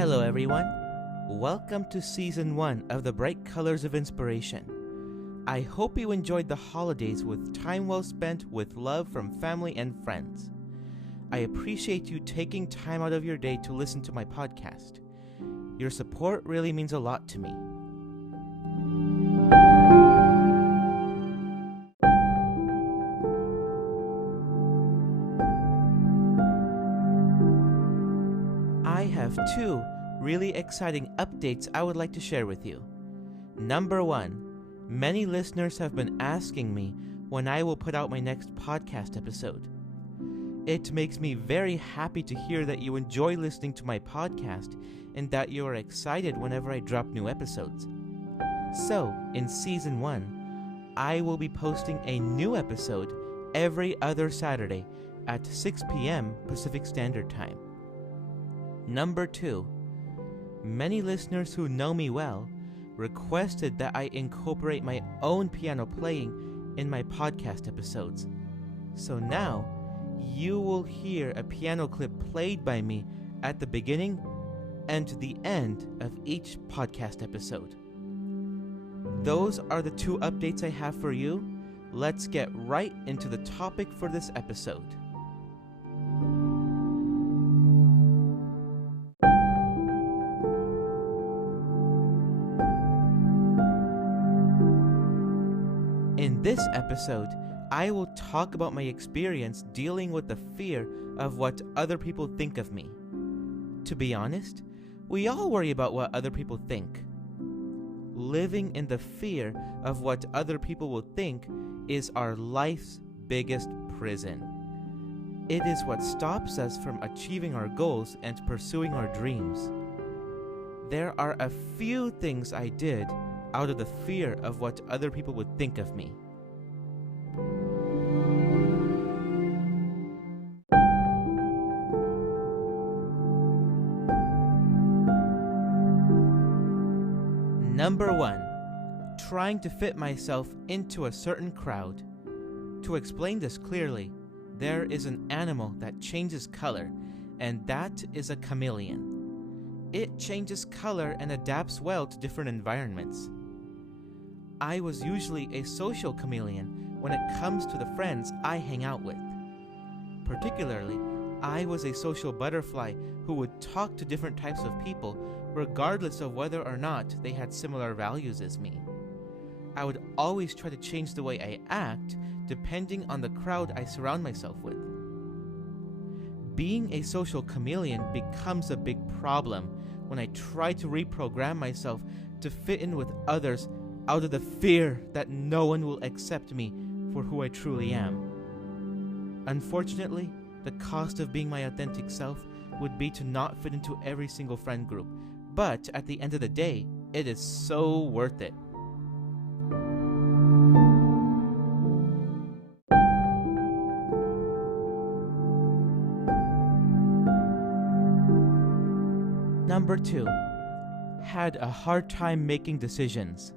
Hello everyone, welcome to Season 1 of the Bright Colors of Inspiration. I hope you enjoyed the holidays with time well spent with love from family and friends. I appreciate you taking time out of your day to listen to my podcast. Your support really means a lot to me. I have two really exciting updates I would like to share with you. Number one, many listeners have been asking me when I will put out my next podcast episode. It makes me very happy to hear that you enjoy listening to my podcast and that you are excited whenever I drop new episodes. So, in Season 1, I will be posting a new episode every other Saturday at 6 p.m. Pacific Standard Time. Number two, many listeners who know me well requested that I incorporate my own piano playing in my podcast episodes. So now, you will hear a piano clip played by me at the beginning and the end of each podcast episode. Those are the two updates I have for you. Let's get right into the topic for this episode. In this episode, I will talk about my experience dealing with the fear of what other people think of me. To be honest, we all worry about what other people think. Living in the fear of what other people will think is our life's biggest prison. It is what stops us from achieving our goals and pursuing our dreams. There are a few things I did out of the fear of what other people would think of me. Number one, trying to fit myself into a certain crowd. To explain this clearly, there is an animal that changes color, and that is a chameleon. It changes color and adapts well to different environments. I was usually a social chameleon when it comes to the friends I hang out with. Particularly, I was a social butterfly who would talk to different types of people regardless of whether or not they had similar values as me. I would always try to change the way I act depending on the crowd I surround myself with. Being a social chameleon becomes a big problem when I try to reprogram myself to fit in with others out of the fear that no one will accept me for who I truly am. Unfortunately, the cost of being my authentic self would be to not fit into every single friend group, but at the end of the day, it is so worth it. Number two, had a hard time making decisions.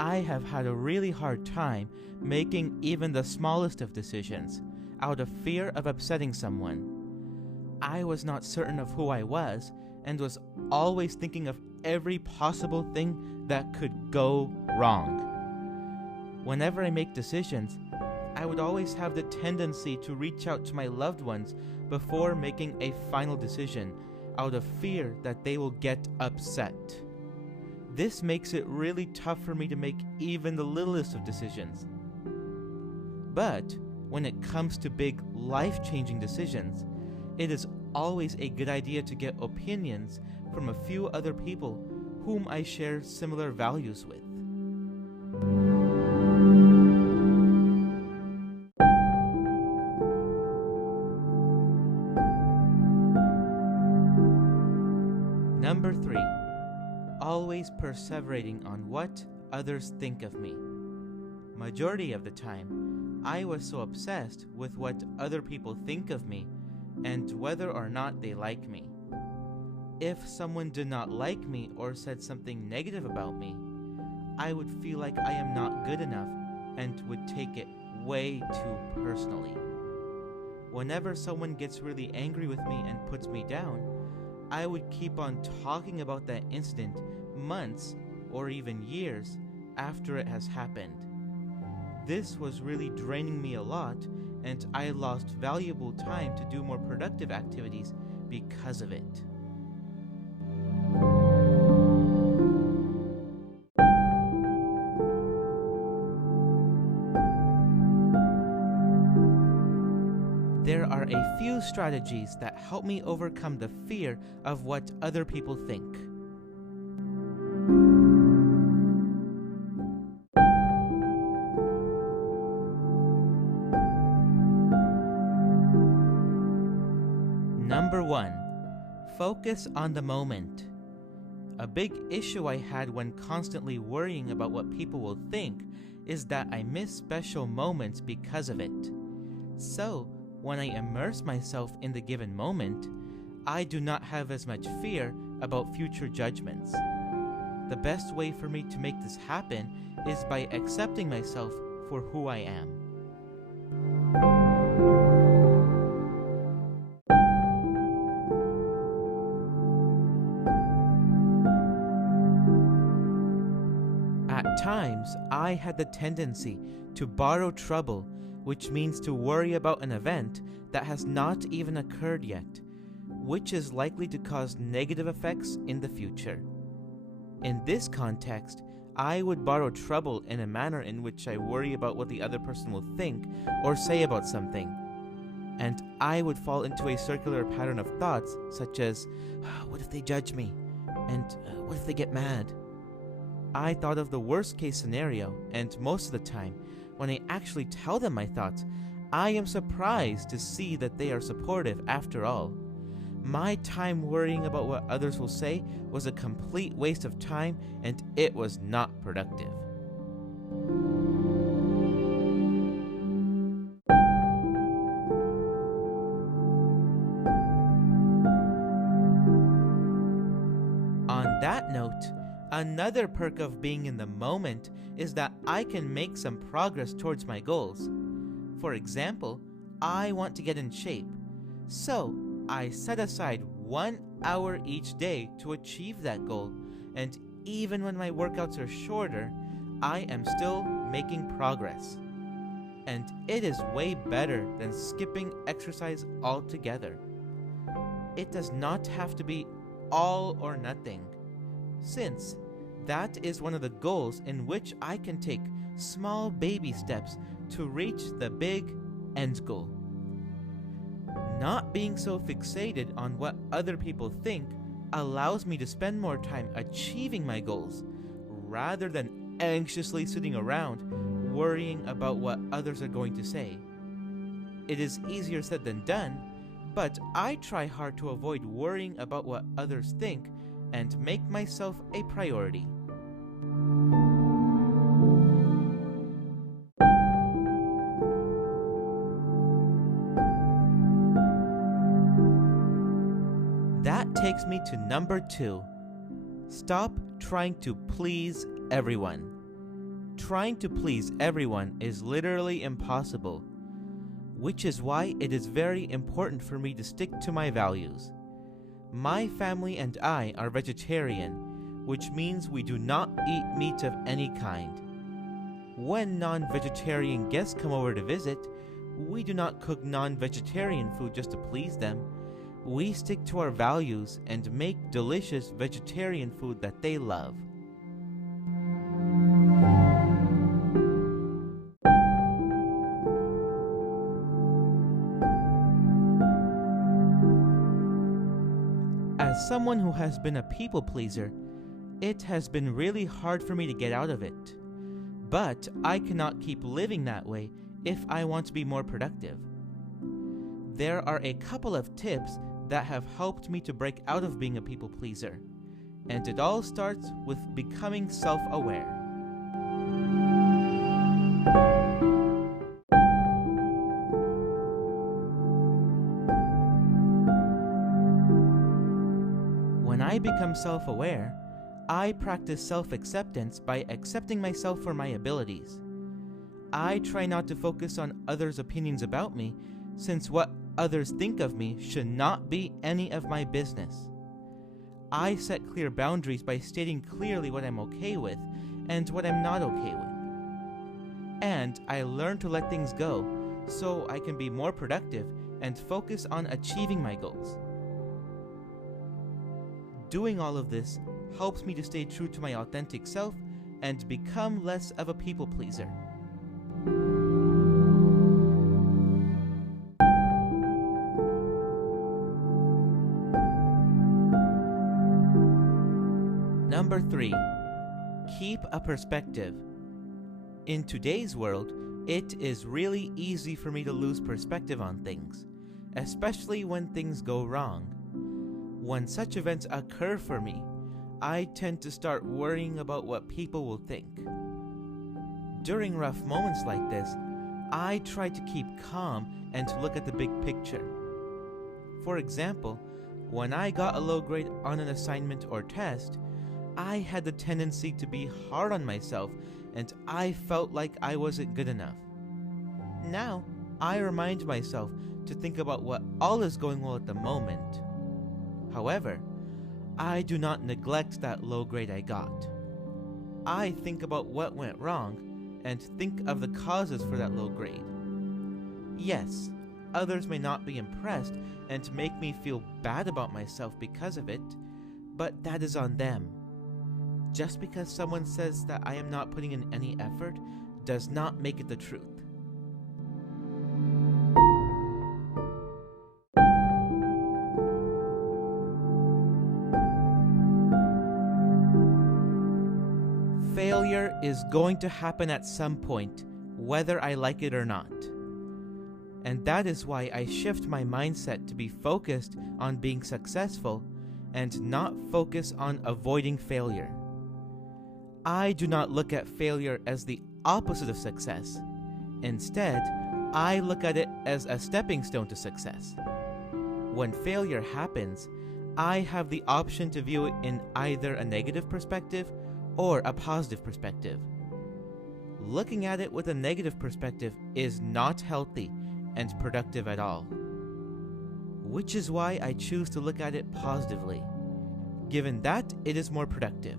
I have had a really hard time making even the smallest of decisions out of fear of upsetting someone. I was not certain of who I was and was always thinking of every possible thing that could go wrong. Whenever I make decisions, I would always have the tendency to reach out to my loved ones before making a final decision out of fear that they will get upset. This makes it really tough for me to make even the littlest of decisions. But when it comes to big life-changing decisions, it is always a good idea to get opinions from a few other people whom I share similar values with. Number three, always perseverating on what others think of me. Majority of the time, I was so obsessed with what other people think of me and whether or not they like me. If someone did not like me or said something negative about me, I would feel like I am not good enough and would take it way too personally. Whenever someone gets really angry with me and puts me down, I would keep on talking about that incident months or even years after it has happened. This was really draining me a lot, and I lost valuable time to do more productive activities because of it. There are a few strategies that help me overcome the fear of what other people think. Number 1. Focus on the moment. A big issue I had when constantly worrying about what people will think is that I miss special moments because of it. So, when I immerse myself in the given moment, I do not have as much fear about future judgments. The best way for me to make this happen is by accepting myself for who I am. At times, I had the tendency to borrow trouble, which means to worry about an event that has not even occurred yet, which is likely to cause negative effects in the future. In this context, I would borrow trouble in a manner in which I worry about what the other person will think or say about something. And I would fall into a circular pattern of thoughts such as, what if they judge me? And what if they get mad? I thought of the worst case scenario, and most of the time, when I actually tell them my thoughts, I am surprised to see that they are supportive after all. My time worrying about what others will say was a complete waste of time, and it was not productive. On that note, another perk of being in the moment is that I can make some progress towards my goals. For example, I want to get in shape, so I set aside 1 hour each day to achieve that goal, and even when my workouts are shorter, I am still making progress. And it is way better than skipping exercise altogether. It does not have to be all or nothing, since that is one of the goals in which I can take small baby steps to reach the big end goal. Not being so fixated on what other people think allows me to spend more time achieving my goals rather than anxiously sitting around worrying about what others are going to say. It is easier said than done, but I try hard to avoid worrying about what others think and make myself a priority. That takes me to number 2. Stop trying to please everyone. Trying to please everyone is literally impossible, which is why it is very important for me to stick to my values. My family and I are vegetarian, which means we do not eat meat of any kind. When non-vegetarian guests come over to visit, we do not cook non-vegetarian food just to please them. We stick to our values and make delicious vegetarian food that they love. As someone who has been a people pleaser, it has been really hard for me to get out of it. But I cannot keep living that way if I want to be more productive. There are a couple of tips that have helped me to break out of being a people pleaser, and it all starts with becoming self-aware. When I become self-aware, I practice self-acceptance by accepting myself for my abilities. I try not to focus on others' opinions about me, since what others think of me should not be any of my business. I set clear boundaries by stating clearly what I'm okay with and what I'm not okay with. And I learn to let things go so I can be more productive and focus on achieving my goals. Doing all of this helps me to stay true to my authentic self and become less of a people pleaser. Number 3, keep a perspective. In today's world, it is really easy for me to lose perspective on things, especially when things go wrong. When such events occur for me, I tend to start worrying about what people will think. During rough moments like this, I try to keep calm and to look at the big picture. For example, when I got a low grade on an assignment or test, I had the tendency to be hard on myself and I felt like I wasn't good enough. Now, I remind myself to think about what all is going well at the moment. However, I do not neglect that low grade I got. I think about what went wrong and think of the causes for that low grade. Yes, others may not be impressed and make me feel bad about myself because of it, but that is on them. Just because someone says that I am not putting in any effort does not make it the truth. Failure is going to happen at some point, whether I like it or not. And that is why I shift my mindset to be focused on being successful and not focus on avoiding failure. I do not look at failure as the opposite of success. Instead, I look at it as a stepping stone to success. When failure happens, I have the option to view it in either a negative perspective or a positive perspective. Looking at it with a negative perspective is not healthy and productive at all. Which is why I choose to look at it positively, given that it is more productive.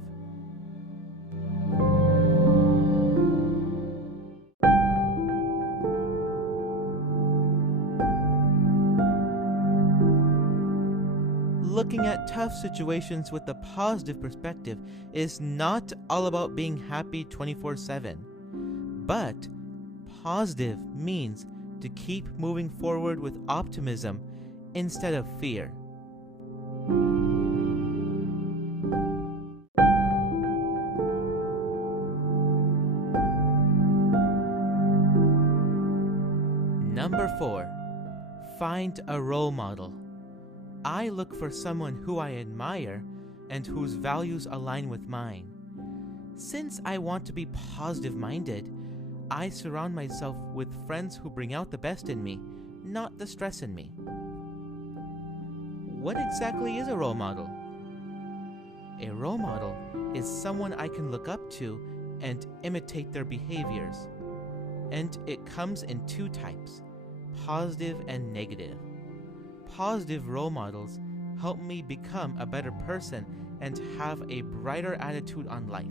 Looking at tough situations with a positive perspective is not all about being happy 24/7, but positive means to keep moving forward with optimism instead of fear. Number 4, find a role model. I look for someone who I admire and whose values align with mine. Since I want to be positive-minded, I surround myself with friends who bring out the best in me, not the stress in me. What exactly is a role model? A role model is someone I can look up to and imitate their behaviors. And it comes in 2 types, positive and negative. Positive role models help me become a better person and have a brighter attitude on life.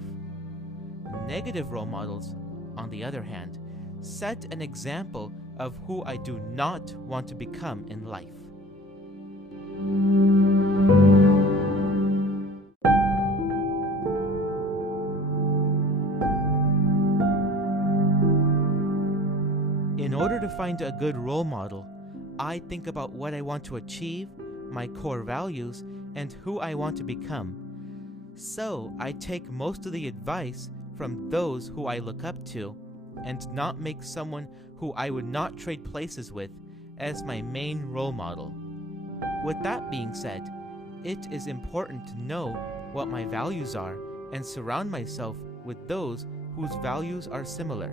Negative role models, on the other hand, set an example of who I do not want to become in life. In order to find a good role model, I think about what I want to achieve, my core values, and who I want to become. So I take most of the advice from those who I look up to, and not make someone who I would not trade places with as my main role model. With that being said, it is important to know what my values are and surround myself with those whose values are similar.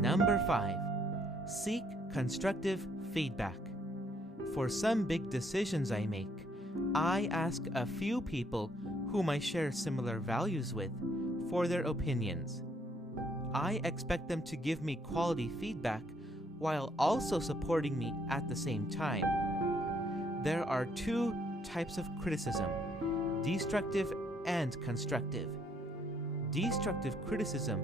Number 5, seek constructive feedback. For some big decisions I make, I ask a few people whom I share similar values with for their opinions. I expect them to give me quality feedback while also supporting me at the same time. There are two types of criticism: destructive and constructive. Destructive criticism,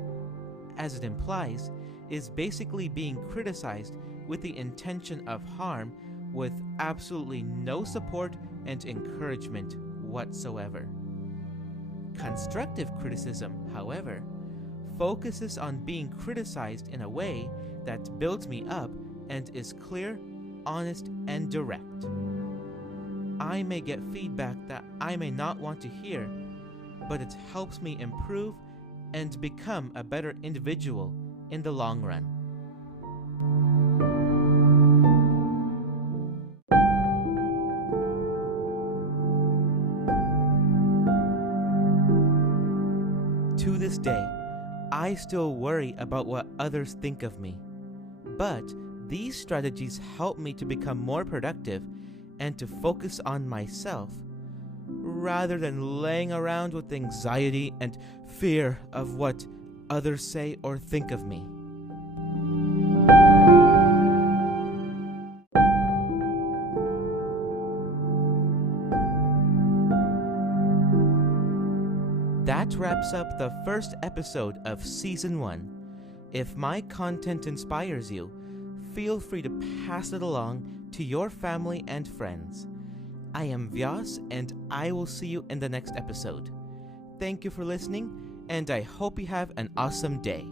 as it implies, is basically being criticized with the intention of harm, with absolutely no support and encouragement whatsoever. Constructive criticism, however, focuses on being criticized in a way that builds me up and is clear, honest, and direct. I may get feedback that I may not want to hear, but it helps me improve and become a better individual in the long run. To this day, I still worry about what others think of me. But these strategies help me to become more productive and to focus on myself, rather than laying around with anxiety and fear of what others say or think of me. That wraps up the first episode of Season 1. If my content inspires you, feel free to pass it along to your family and friends. I am Vyas, and I will see you in the next episode. Thank you for listening, and I hope you have an awesome day.